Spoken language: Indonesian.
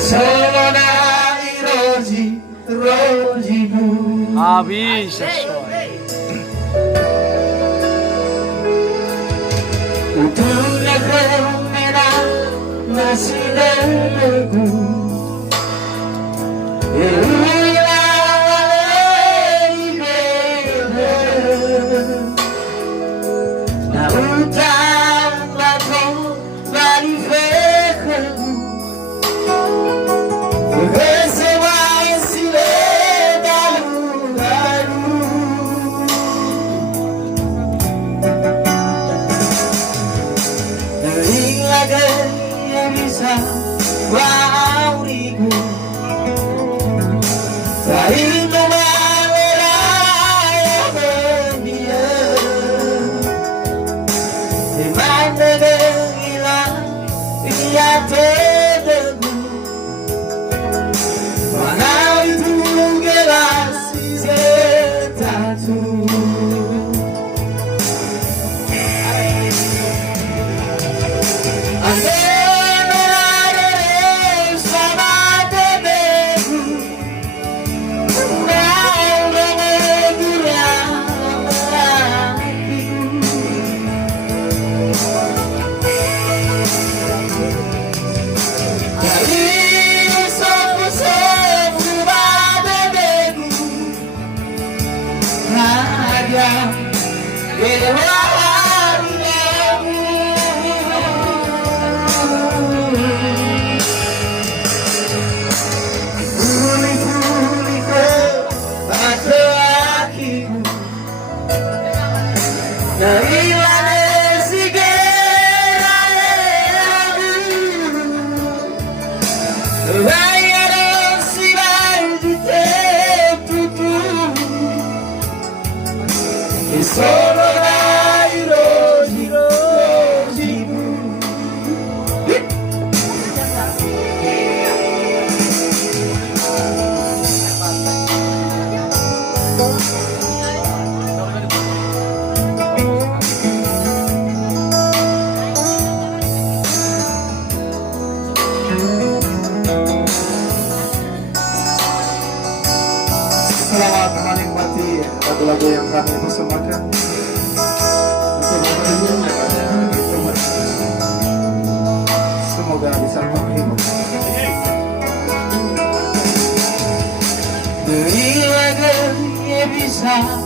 solo na irojimu. Bisa Utuhnya kemerah masih denganku. Wauriku Raih memelaya dia Di mana hilang dia terdebu Mana itu gelas setatu Solo dai rojimu. Selamat menikmati lagu-lagu yang kami persembahkan. Semoga bisa menghibur. Beri lagu yang bisa